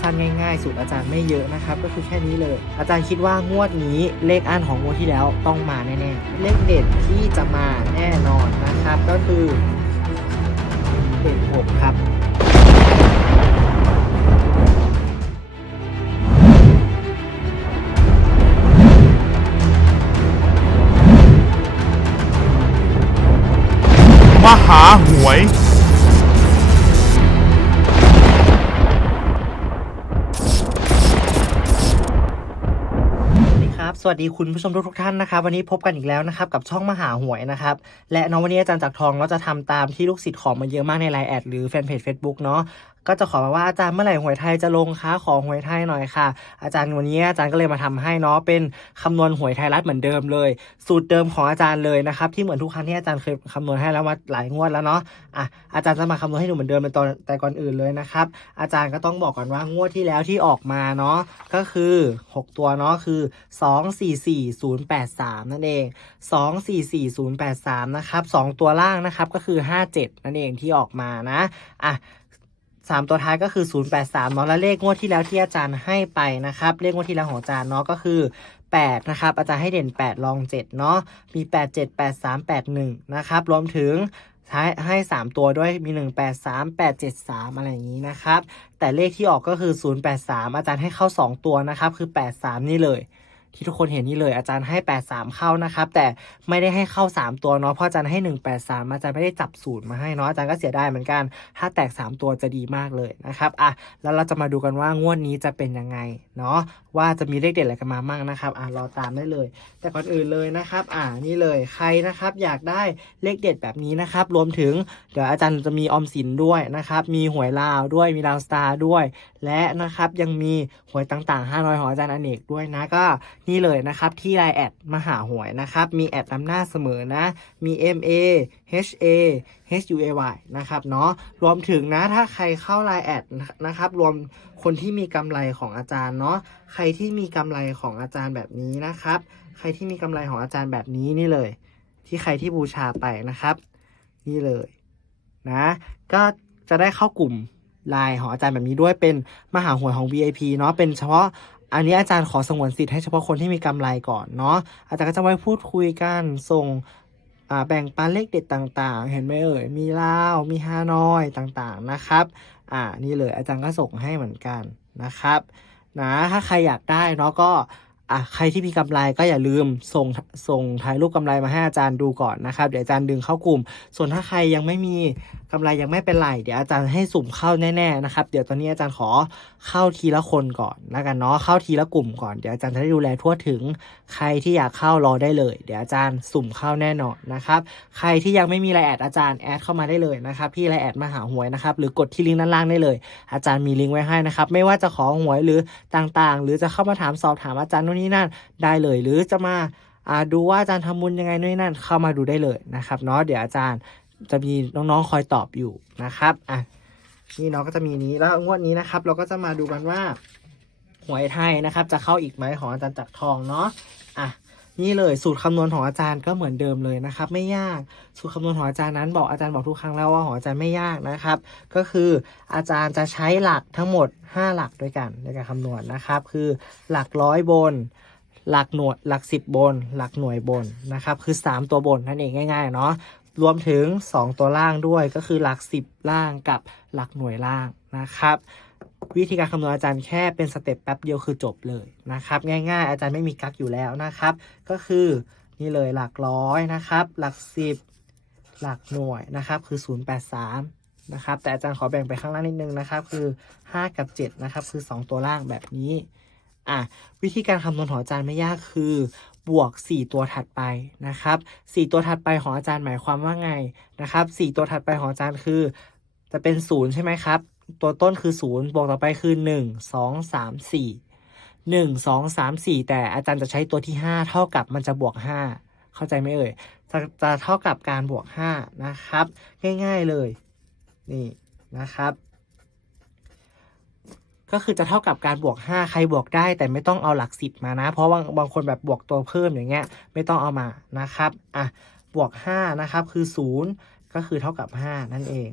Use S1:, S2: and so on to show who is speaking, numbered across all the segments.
S1: สั้นๆ ง่ายๆ สูตรอาจารย์ไม่เยอะนะครับ ก็คือแค่นี้เลย อาจารย์คิดว่างวดนี้เลขอันของงวดที่แล้วต้องมาแน่ๆ เลขเด็ดที่จะมาแน่นอนนะครับ ก็คือเด็ดหกครับ สวัสดีคุณผู้ชมทุกทุกท่านนะครับวันนี้พบกันอีกแล้วนะครับกับช่องมหาหวยนะครับและน้องวันนี้อาจารย์จักทองเราจะทำตามที่ลูกศิษย์ขอมาเยอะมากในไลน์แอดหรือแฟนเพจ Facebook เนาะ ก็จะขอมาว่าอาจารย์เมื่อไหร่หวยไทยจะลงคะขอหวยไทยหน่อยค่ะ อาจารย์วันนี้อาจารย์ก็เลยมาทำให้เนาะเป็นคำนวณหวยไทยรัฐเหมือนเดิมเลย สูตรเดิมของอาจารย์เลยนะครับที่เหมือนทุกครั้งที่อาจารย์เคยคำนวณให้แล้วมาหลายงวดแล้วเนาะอะอาจารย์จะมาคำนวณให้ดูเหมือนเดิมเป็นตอนแต่ก่อนอื่นเลยนะครับ อาจารย์ก็ต้องบอกก่อนว่างวดที่แล้วที่ออกมาเนาะก็คือ 6 ตัวเนาะคือ 244083 นั่นเอง 244083 นะครับ 2 ตัวล่างนะครับก็คือ 57 นั่นเองที่ออกมานะอะ สามตัวท้ายก็คือ 083เนาะและเลขงวดที่แล้วที่อาจารย์ให้ไปนะครับ เลขงวดที่แล้วของอาจารย์เนาะก็คือ8นะครับอาจารย์ให้เด่น8รอง 7 เนาะมี 8 7 8 3 8 1 นะครับ รวมถึงท้ให้ 3 ตัวด้วยมี 1 8 3 8 7 3 อะไรอย่างนี้นะครับ แต่เลขที่ออกก็คือ 083 อาจารย์ให้เข้า 2 ตัวนะครับ คือ 83 นี่เลย ที่ทุกคนเห็นนี่เลยอาจารย์ให้ 83 เข้านะครับ แต่ไม่ได้ให้เข้า 3 ตัวเนาะเพราะอาจารย์ให้ 183 อาจารย์ไม่ได้จับสูตรมาให้เนาะอาจารย์ก็เสียดายเหมือนกัน ถ้าแตก 3 ตัวจะดีมากเลยนะครับอะแล้วเราจะมาดูกันว่างวดนี้จะเป็นยังไงเนาะว่าจะมีเลขเด็ดอะไรกันมามั่งนะครับอะรอตามได้เลย แต่ก่อนอื่นเลยนะครับ อ่านี่เลยใครนะครับ อยากได้เลขเด็ดแบบนี้นะครับ รวมถึงเดี๋ยวอาจารย์จะมีออมสินด้วยนะครับ มีหวยลาวด้วยมีลาวสตาร์ด้วย และนะครับยังมีหวยต่างๆ 500ของอาจารย์อเนกด้วยนะก็นี่เลยนะครับที่ไลน์แอดมหาหวยนะครับ มีแอดนำหน้าเสมอนะ มี M A H A H U A Y นะครับเนาะรวมถึงนะถ้าใครเข้าไลน์แอดนะครับ รวมคนที่มีกำไรของอาจารย์เนาะใครที่มีกำไรของอาจารย์แบบนี้นะครับ ใครที่มีกำไรของอาจารย์แบบนี้นี่เลย ที่ใครที่บูชาไปนะครับ นี่เลยนะก็จะได้เข้ากลุ่มไลน์ของอาจารย์แบบนี้ด้วยเป็นมหาหวยของ VIP เนาะเป็นเฉพาะ อันนี้อาจารย์ขอสงวนสิทธิ์ให้เฉพาะคนที่มีกำไรก่อนเนาะอาจารย์ก็จะไว้พูดคุยกันส่งแบ่งปันเลขเด็ดต่างๆ เห็นไหมเอ่ย มีลาว มีฮานอยต่างๆนะครับ อ่า นี่เลยอาจารย์ก็ส่งให้เหมือนกันนะครับ นะ ถ้าใครอยากได้เนาะก็ อะใครที่มีกำไรก็อย่าลืมส่งส่งถ่ายรูปกำไรมาให้อาจารย์ดูก่อนนะครับ เดี๋ยวอาจารย์ดึงเข้ากลุ่ม ส่วนถ้าใครยังไม่มีกำไรยังไม่เป็นไร เดี๋ยวอาจารย์ให้สุ่มเข้าแน่ๆนะครับ เดี๋ยวตอนนี้อาจารย์ขอเข้าทีละคนก่อนแล้วกันเนาะเข้าทีละกลุ่มก่อนเดี๋ยวอาจารย์จะได้ดูแลทั่วถึง ใครที่อยากเข้ารอได้เลย เดี๋ยวอาจารย์สุ่มเข้าแน่นอนนะครับใครที่ยังไม่มีไลน์แอดอาจารย์แอดเข้ามาได้เลยนะครับที่ไลน์แอดมาหาหวยนะครับหรือกดที่ลิงก์ด้านล่างได้เลย อาจารย์มีลิงก์ไว้ให้นะครับไม่ว่าจะขอหวยหรือต่างๆ หรือจะเข้ามาถามสอบถามอาจารย์นู่นนี่นั่นได้เลย หรือจะมาดูว่าอาจารย์ทำบุญยังไงนู่นนี่นั่นเข้ามาดูได้เลยนะครับเนาะเดี๋ยวอาจารย์จะมีน้องๆคอยตอบอยู่นะครับอะนี่น้องก็จะมีนี้แล้วงวดนี้นะครับ เราก็จะมาดูกันว่าหวยไทยนะครับ จะเข้าอีกไหมของอาจารย์จักรทองเนาะอะ นี่เลยสูตรคำนวณของอาจารย์ก็เหมือนเดิมเลยนะครับ ไม่ยากสูตรคำนวณของอาจารย์นั้นบอกอาจารย์บอกทุกครั้งแล้วว่าของอาจารย์ไม่ยากนะครับ ก็คืออาจารย์จะใช้หลักทั้งหมด 5 หลักด้วยกันในการคำนวณนะครับ คือหลักร้อยบน หลักหน่วยหลักสิบบน หลักหน่วยบนนะครับคือ 3 ตัวบนนั่นเองง่ายๆเนาะรวมถึง 2 ตัวล่างด้วยก็คือหลัก 10 ล่างกับหลักหน่วยล่างนะครับ วิธีการคำนวณอาจารย์แค่เป็นสเต็ปแป๊บเดียวคือจบเลยนะครับ ง่าย ๆ อาจารย์ไม่มีกักอยู่แล้วนะครับ ก็คือนี่เลยหลักร้อยนะครับ หลักสิบหลักหน่วยนะครับคือ 083 นะครับ แต่อาจารย์ขอแบ่งไปข้างล่างนิดนึงนะครับ คือ 5 กับ 7 นะครับ คือ 2 ตัวล่างแบบนี้อะวิธีการคำนวณของอาจารย์ไม่ยากคือบวก 4 ตัวถัดไปนะครับ4ตัวถัดไปของอาจารย์หมายความว่าไงนะครับ4ตัวถัดไปของอาจารย์คือ จะเป็น 0 ใช่ไหมครับ ตัวต้นคือ 0 บวกต่อไปคือ 1 2 3 4 1 2 3 4 แต่อาจารย์จะใช้ตัวที่ 5 เท่ากับมันจะบวก 5 เข้าใจไหมเอ่ยจะจะเท่ากับการบวก 5 นะครับ ง่ายๆเลย นี่นะครับ ก็คือจะเท่ากับการบวก 5 ใครบวกได้ แต่ไม่ต้องเอาหลัก10มานะ เพราะบางบางคนแบบบวกตัวเพิ่มอย่างเงี้ย ไม่ต้องเอามานะครับ อะ บวก 5 นะครับ คือ 0 ก็คือเท่ากับ 5 นั่นเอง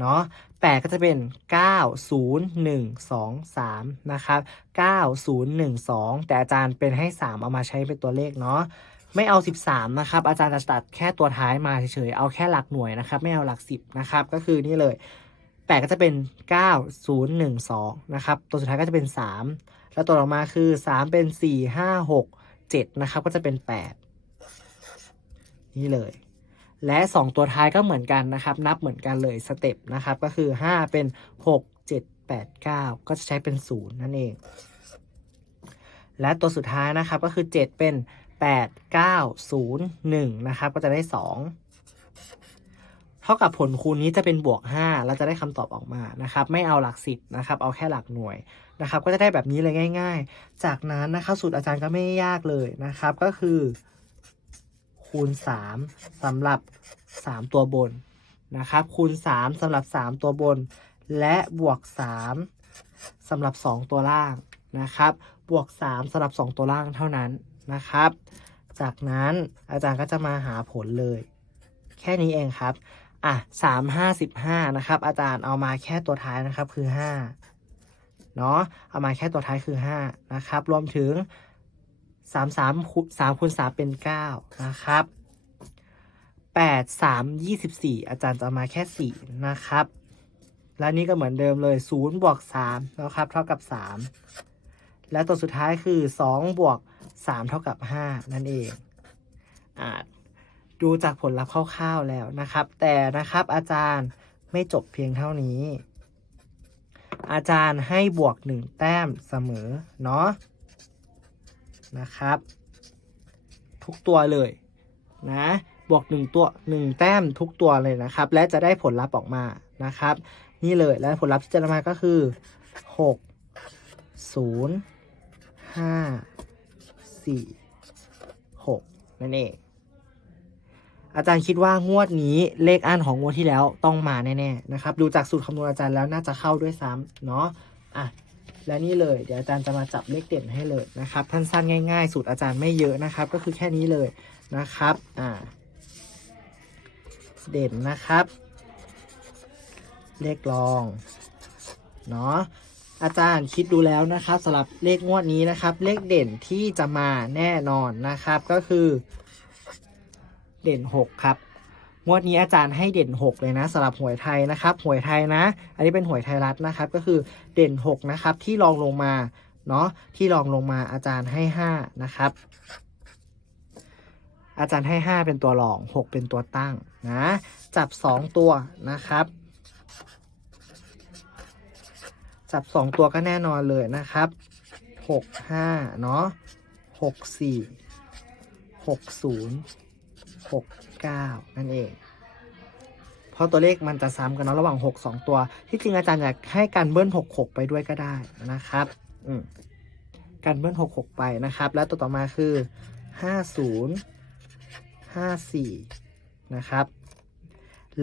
S1: เนาะแปดก็จะเป็น 9 0 1 2 3 นะครับ 9 0 1 2 แต่อาจารย์เป็นให้ 3 เอามาใช้เป็นตัวเลขเนาะไม่เอา 13 นะครับ อาจารย์จะตัดแค่ตัวท้ายมาเฉยๆ เอาแค่หลักหน่วยนะครับ ไม่เอาหลัก 10 นะครับ ก็คือนี่เลย 8 ก็จะเป็น 9 0 1 2 นะครับ ตัวสุดท้ายก็จะเป็น 3 แล้วตัวต่อมาคือ 3 เป็น 4 5 6 7 นะครับ ก็จะเป็น 8 นี่เลย และ 2 ตัวท้ายก็เหมือนกันนะครับ นับเหมือนกันเลยสเต็ปนะครับ ก็คือ 5 เป็น 6 7 8 9 ก็จะใช้เป็น 0 นั่นเอง และตัวสุดท้ายนะครับก็คือ 7 เป็น 8 9 0 1 นะครับ ก็จะได้ 2 เท่ากับผลคูณนี้จะเป็นบวก 5 เราจะได้คำตอบออกมานะครับ ไม่เอาหลัก10นะครับ เอาแค่หลักหน่วยนะครับ ก็จะได้แบบนี้เลยง่าย ๆ จากนั้นนะครับสูตรอาจารย์ก็ไม่ยากเลยนะครับ ก็คือ คูณ 3สำหรับ 3 ตัวบนนะครับ คูณ 3สำหรับ 3 ตัวบน และบวก 3สำหรับ 2 ตัวล่างนะครับ บวก 3สำหรับ 2 ตัวล่างเท่านั้นนะครับ จากนั้นอาจารย์ก็จะมาหาผลเลย แค่นี้เองครับอะสามห้าสิบห้านะครับ อาจารย์เอามาแค่ตัวท้ายนะครับคือห้าเนาะเอามาแค่ตัวท้ายคือห้านะครับ รวมถึง สามสามสามคูณสามเป็นเก้านะครับแปดสามยี่สิบสี่อาจารย์จะมาแค่สี่นะครับ และนี่ก็เหมือนเดิมเลยศูนย์บวกสามนะครับ เท่ากับสามและตัวสุดท้ายคือสองบวกสามเท่ากับห้านั่นเองอ่าดูจากผลลัพธ์คร่าวๆแล้วนะครับ แต่นะครับอาจารย์ไม่จบเพียงเท่านี้ อาจารย์ให้บวกหนึ่งแต้มเสมอเนาะ นะครับ ทุกตัวเลยนะบวกหนึ่งตัวหนึ่งแต้มทุกตัวเลยนะครับ และจะได้ผลลัพธ์ออกมานะครับ นี่เลยและผลลัพธ์ที่จะมาก็คือหกศูนย์ห้าสี่หกนั่นเอง อาจารย์คิดว่างวดนี้เลขอันของงวดที่แล้วต้องมาแน่ ๆ นะครับ ดูจากสูตรคำนวณอาจารย์แล้วน่าจะเข้าด้วยซ้ำเนาะอะ และนี่เลยเดี๋ยวอาจารย์จะมาจับเลขเด่นให้เลยนะครับท่านสั้นง่าย ๆ สูตรอาจารย์ไม่เยอะนะครับ ก็คือแค่นี้เลยนะครับอ่าเด่นนะครับ เลขรองเนาะอาจารย์คิดดูแล้วนะครับสำหรับเลขงวดนี้นะครับ เลขเด่นที่จะมาแน่นอนนะครับก็คือ เด่น 6 ครับ งวดนี้อาจารย์ให้เด่น 6 เลยนะสำหรับหวยไทยนะครับหวยไทยนะ อันนี้เป็นหวยไทยรัฐนะครับ ก็คือเด่น 6 นะครับ ที่รองลงมาเนาะที่รองลงมาอาจารย์ให้ 5 นะครับ อาจารย์ให้ 5 เป็นตัวรอง 6 เป็นตัวตั้งนะจับ 2 ตัวนะครับ จับ 2 ตัวก็แน่นอนเลยนะครับ 6 5 เนาะ6 4 6 0 6 9 นั่นเอง เพราะตัวเลขมันจะซ้ำกันเนาะระหว่าง 6 2 ตัว ที่จริงอาจารย์อยากให้การเบิ้ล 6 6 ไปด้วยก็ได้นะครับอืมการเบิ้ล 6 6 ไปนะครับ แล้วตัวต่อมาคือ 50 54 นะครับ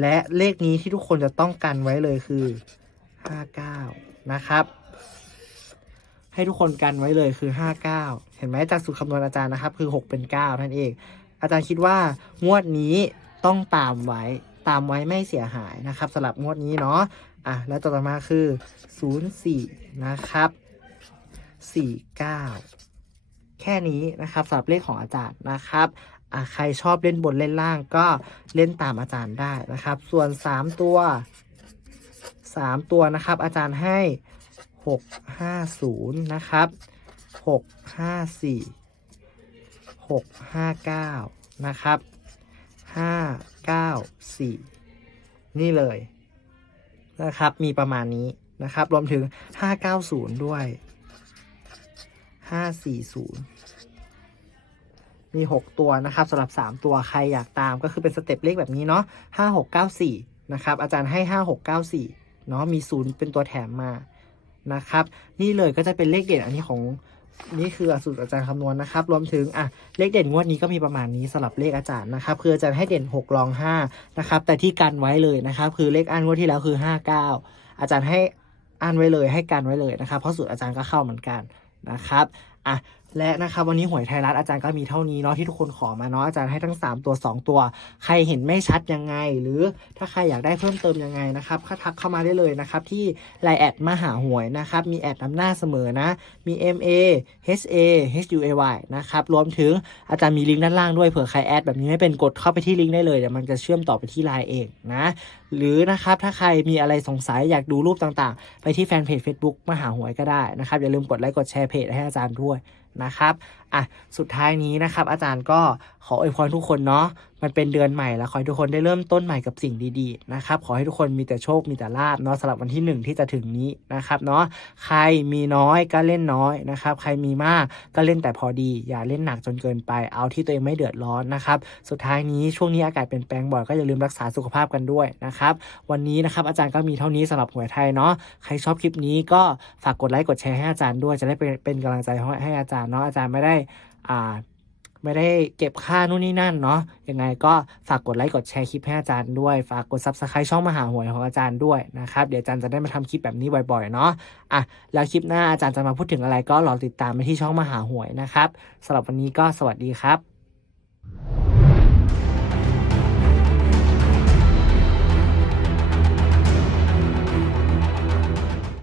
S1: และเลขนี้ที่ทุกคนจะต้องกันไว้เลยคือ 59 นะครับให้ทุกคนกันไว้เลยคือ 59 เห็นไหมจากสูตรคำนวณอาจารย์นะครับ คือ 6 เป็น 9 นั่นเอง อาจารย์คิดว่างวดนี้ต้องตามไว้ตามไว้ไม่เสียหายนะครับสำหรับงวดนี้เนาะอะแล้วต่อมาคือ 04 นะครับ 49 แค่นี้นะครับสำหรับเลขของอาจารย์นะครับอะใครชอบเล่นบนเล่นล่างก็เล่นตามอาจารย์ได้นะครับ ส่วน 3 ตัว 3 ตัวนะครับ อาจารย์ให้ 650 นะครับ 654 หกห้าเก้านะครับห้าเก้าสี่นี่เลยนะครับ มีประมาณนี้นะครับ รวมถึงห้าเก้าศูนย์ด้วยห้าสี่ศูนย์มีหกตัวนะครับสำหรับสามตัวใครอยากตามก็คือเป็นสเต็ปเลขแบบนี้เนาะห้าหกเก้าสี่นะครับ อาจารย์ให้ห้าหกเก้าสี่เนาะมีศูนย์เป็นตัวแถมมานะครับ นี่เลยก็จะเป็นเลขเด่นอันนี้ของ นี่คือสูตรอาจารย์คำนวณนะครับ รวมถึงอะเลขเด่นงวดนี้ก็มีประมาณนี้สลับเลขอาจารย์นะครับ คืออาจารย์ให้เด่น 6 รอง 5 นะครับ แต่ที่กันไว้เลยนะครับ คือเลขอันงวดที่แล้วคือ 59 อาจารย์ให้อันไว้เลยให้กันไว้เลยนะครับ เพราะสูตรอาจารย์ก็เข้าเหมือนกันนะครับอะ และนะครับวันนี้หวยไทยรัฐอาจารย์ก็มีเท่านี้เนาะที่ทุกคนขอมาเนาะอาจารย์ให้ทั้ง 3 ตัว 2 ตัว ใครเห็นไม่ชัดยังไง หรือถ้าใครอยากได้เพิ่มเติมยังไงนะครับก็ทักเข้ามาได้เลยนะครับที่ไลน์แอดมหาหวยนะครับมีแอดนำหน้าเสมอนะมี M A H A H U A Y นะครับรวมถึงอาจารย์มีลิงก์ด้านล่างด้วยเผื่อใครแอดแบบนี้ไม่เป็นกดเข้าไปที่ลิงก์ได้เลยเดี๋ยวมันจะเชื่อมต่อไปที่ไลน์เองนะหรือนะครับถ้าใครมีอะไรสงสัยอยากดูรูปต่างๆ ไปที่แฟนเพจ Facebook มหาหวยก็ได้นะครับอย่าลืมกดไลค์กดแชร์เพจให้อาจารย์ด้วย นะครับอะสุดท้ายนี้นะครับ อาจารย์ก็ขออวยพรทุกคนเนาะมันเป็นเดือนใหม่แล้วขอให้ทุกคนได้เริ่มต้นใหม่กับสิ่งดีๆนะครับขอให้ทุกคนมีแต่โชคมีแต่ลาบเนาะสำหรับวันที่หนึ่งที่จะถึงนี้นะครับเนาะใครมีน้อยก็เล่นน้อยนะครับใครมีมากก็เล่นแต่พอดี อย่าเล่นหนักจนเกินไป เอาที่ตัวเองไม่เดือดร้อนนะครับสุดท้ายนี้ช่วงนี้อากาศเปลี่ยนแปลงบ่อยก็อย่าลืมรักษาสุขภาพกันด้วยนะครับวันนี้นะครับอาจารย์ก็มีเท่านี้สำหรับหวยไทยเนาะใครชอบคลิปนี้ก็ฝากกดไลค์กดแชร์ให้อาจารย์ด้วยจะได้เป็นเป็นกำลังใจให้อาจารย์เนาะอาจารย์ไม่ได้อ่าไม่ได้เก็บค่านู่นนี่นั่นเนาะยังไงก็ฝากกดไลค์กดแชร์คลิปให้อาจารย์ด้วย ฝากกด subscribe ช่องมหาหวยของอาจารย์ด้วยนะครับ เดี๋ยวอาจารย์จะได้มาทำคลิปแบบนี้บ่อยๆเนาะอะแล้วคลิปหน้าอาจารย์จะมาพูดถึงอะไรก็รอติดตามไปที่ช่องมหาหวยนะครับสำหรับวันนี้ก็สวัสดีครับ